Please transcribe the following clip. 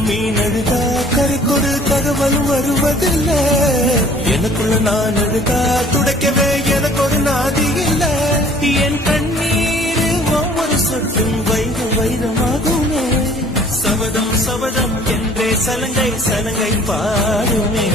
மீன் அழுதா கரைக்கொரு தகவலும் வருவதில்லை. எனக்குள்ள நான் அழுதா துடைக்கவே எனக்கு ஒரு நாதி இல்லை. என் கண்ணீர் ஒவ்வொரு சொட்டும் வைரம் வைரமாகுமே. சபதம் சபதம் என்றே சலங்கை சலங்கை பாடுமே.